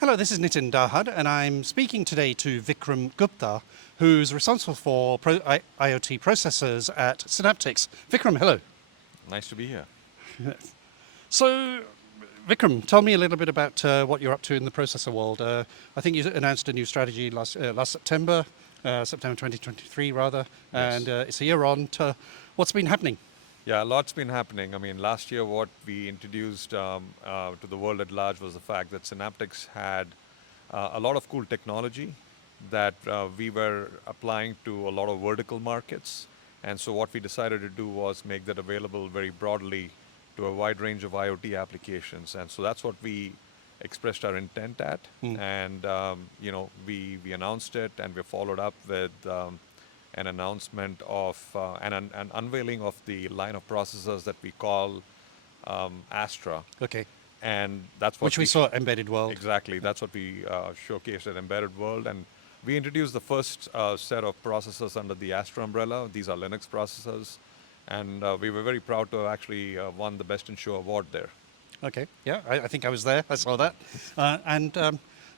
Hello, this is Nitin Dahad, and I'm speaking today to Vikram Gupta, who's responsible for IoT processors at Synaptics. Vikram, hello. Nice to be here. So, Vikram, tell me a little bit about what you're up to in the processor world. I think you announced a new strategy last September, September 2023 rather, and Yes. it's a year on. What's been happening? Yeah, a lot's been happening. I mean, last year what we introduced to the world at large was the fact that Synaptics had a lot of cool technology that we were applying to a lot of vertical markets. And so what we decided to do was make that available very broadly to a wide range of IoT applications. And so that's what we expressed our intent at. Mm. And, we announced it and we followed up with an announcement of an unveiling of the line of processors that we call Astra, Okay, and that's what which we saw at Embedded World. exactly that's what we showcased at Embedded World, and we introduced the first set of processors under the Astra umbrella. These are Linux processors, and we were very proud to have actually won the Best in Show award there. Okay, yeah, I think I was there. I saw that. And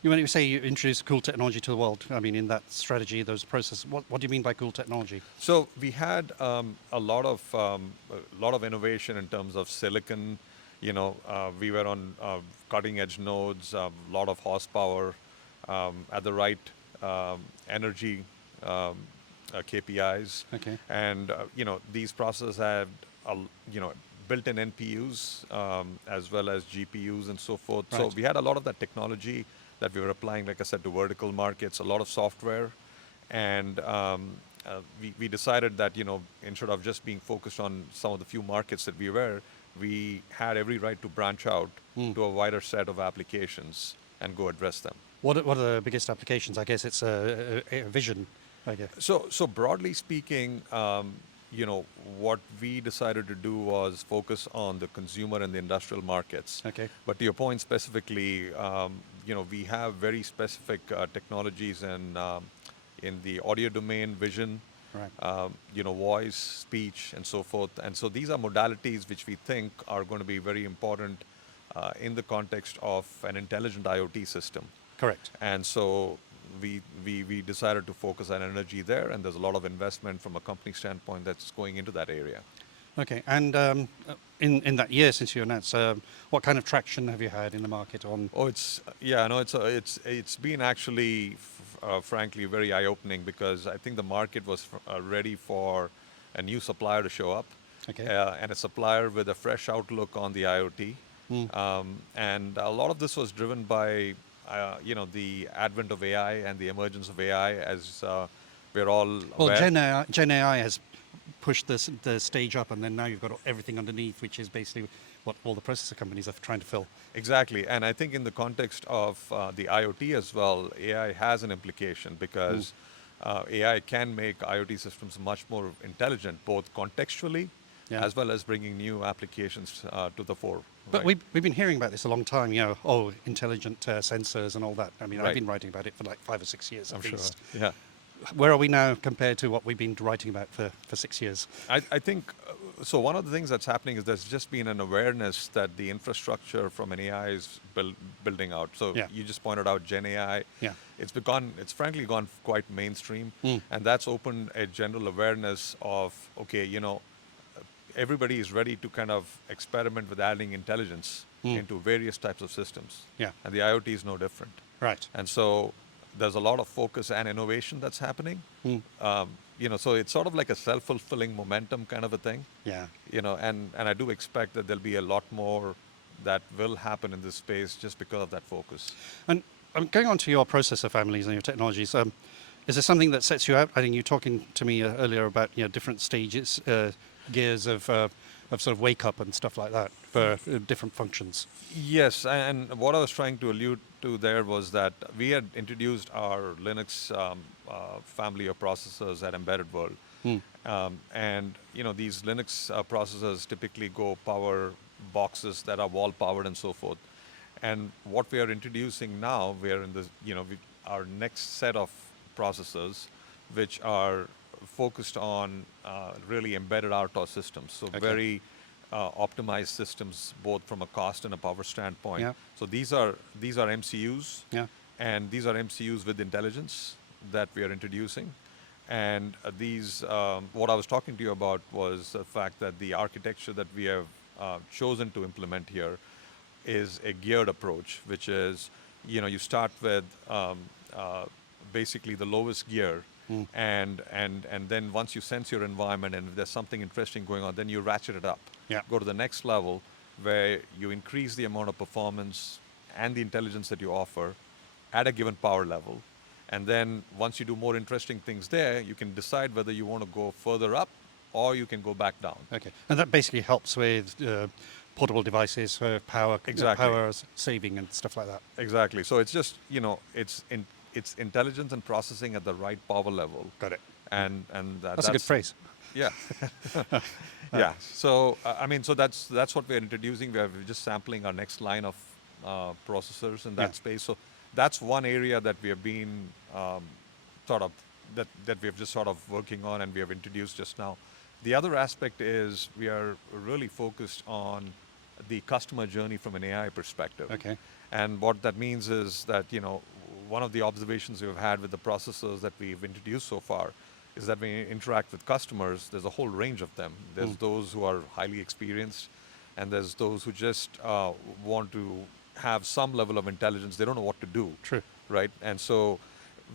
when you say you introduce cool technology to the world, I mean, in that strategy, those processes, what do you mean by cool technology? So we had a lot of innovation in terms of silicon. We were on cutting edge nodes, a lot of horsepower, at the right energy KPIs, Okay, and these processors had built-in NPUs as well as GPUs and so forth. So right. we had a lot of that technology that we were applying, like I said, to vertical markets, a lot of software, and we decided that instead of just being focused on some of the few markets that we had every right to branch out Mm. to a wider set of applications and go address them. What are the biggest applications? I guess it's a vision, I guess. So broadly speaking, what we decided to do was focus on the consumer and the industrial markets. Okay, But to your point specifically, we have very specific technologies in the audio domain, vision, right. voice, speech, and so forth. And so these are modalities which we think are going to be very important in the context of an intelligent IoT system. Correct. And so we decided to focus our energy there, and there's a lot of investment from a company standpoint that's going into that area. Okay, and in that year since you announced, what kind of traction have you had in the market on? Oh, it's been actually, frankly, very eye-opening, because I think the market was ready for a new supplier to show up, Okay. and a supplier with a fresh outlook on the IoT. Mm. And a lot of this was driven by the advent of AI and the emergence of AI, as we're all Well, aware. Gen AI has pushed the stage up, and then now you've got everything underneath, which is basically what all the processor companies are trying to fill. Exactly, and I think in the context of the IoT as well, AI has an implication, because AI can make IoT systems much more intelligent, both contextually Yeah. as well as bringing new applications to the fore. But Right. we've been hearing about this a long time, intelligent sensors and all that. I mean, I've Right. been writing about it for like 5 or 6 years I'm at sure. least. Yeah. Where are we now compared to what we've been writing about for 6 years? I think so. One of the things that's happening is there's just been an awareness that the infrastructure from an AI is building out. So Yeah. you just pointed out Gen AI. Yeah. It's frankly gone quite mainstream, Mm. and that's opened a general awareness of, okay, everybody is ready to kind of experiment with adding intelligence into various types of systems, Yeah. and the IoT is no different. Right. And so there's a lot of focus and innovation that's happening. Mm. So it's sort of like a self-fulfilling momentum kind of a thing. Yeah. And I do expect that there'll be a lot more that will happen in this space just because of that focus. And going on to your processor families and your technologies, is there something that sets you out? I think you were talking to me earlier about different stages, gears of sort of wake up and stuff like that for different functions. Yes, and what I was trying to allude to there was that we had introduced our Linux family of processors at Embedded World. Mm. And these Linux processors typically go power boxes that are wall powered and so forth. And what we are introducing now, we are in the our next set of processors, which are focused on really embedded RTOS systems. So Okay. very optimize systems both from a cost and a power standpoint. Yeah. So these are MCUs, Yeah. and these are MCUs with intelligence that we are introducing. And what I was talking to you about was the fact that the architecture that we have chosen to implement here is a geared approach, which is, you start with basically the lowest gear, and then once you sense your environment and if there's something interesting going on, then you ratchet it up. Yeah. Go to the next level where you increase the amount of performance and the intelligence that you offer at a given power level. And then once you do more interesting things there, you can decide whether you want to go further up or you can go back down. Okay. And that basically helps with portable devices for power, Exactly. power saving and stuff like that. Exactly. So it's just, it's intelligence and processing at the right power level. Got it. And That's a good phrase. Yeah. Yeah. So so that's what we're introducing. We're just sampling our next line of processors in that Yeah. space. So that's one area that we have been that we have just sort of working on and we have introduced just now. The other aspect is we are really focused on the customer journey from an AI perspective. Okay. And what that means is that, one of the observations we've had with the processors that we've introduced so far is that when you interact with customers, there's a whole range of them. There's those who are highly experienced, and there's those who just want to have some level of intelligence. They don't know what to do. True. Right? And so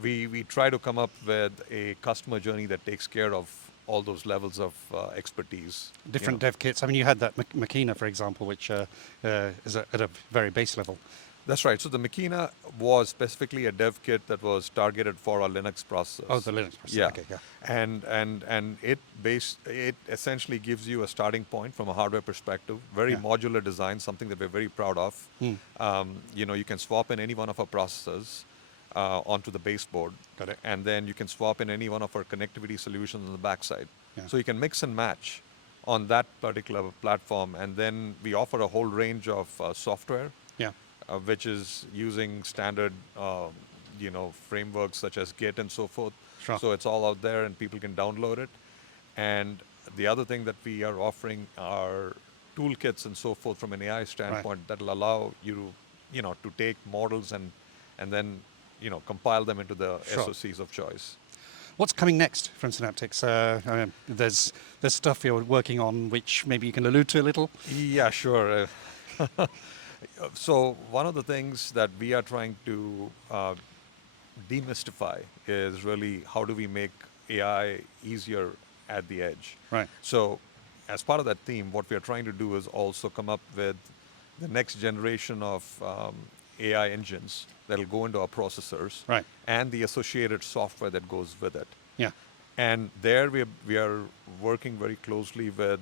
we try to come up with a customer journey that takes care of all those levels of expertise. Different dev kits. I mean, you had that Makina, for example, which is at a very base level. That's right. So the Makina was specifically a dev kit that was targeted for our Linux processors. Oh, the Linux processor. Yeah. Okay, yeah. And it essentially gives you a starting point from a hardware perspective. Very Yeah. modular design, something that we're very proud of. You can swap in any one of our processors onto the baseboard. Got it. And then you can swap in any one of our connectivity solutions on the backside. Yeah. So you can mix and match on that particular platform. And then we offer a whole range of software. Yeah. Which is using standard, frameworks such as Git and so forth. Sure. So it's all out there and people can download it. And the other thing that we are offering are toolkits and so forth from an AI standpoint that will allow you, to take models and then, compile them into the Sure. SoCs of choice. What's coming next from Synaptics? There's stuff you're working on which maybe you can allude to a little. Yeah, sure. So one of the things that we are trying to demystify is really how do we make AI easier at the edge. Right. So as part of that theme, what we are trying to do is also come up with the next generation of AI engines that will go into our processors, Right. and the associated software that goes with it. Yeah. And there we are working very closely with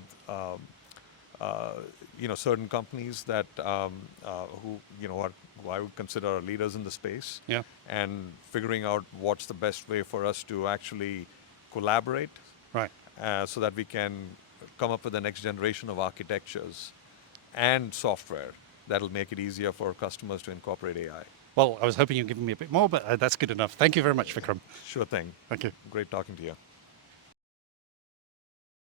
certain companies that who I would consider are leaders in the space. Yeah. And figuring out what's the best way for us to actually collaborate, Right. so that we can come up with the next generation of architectures and software that'll make it easier for customers to incorporate AI. Well, I was hoping you'd give me a bit more, but that's good enough. Thank you very much, Vikram. Sure thing. Thank you. Great talking to you.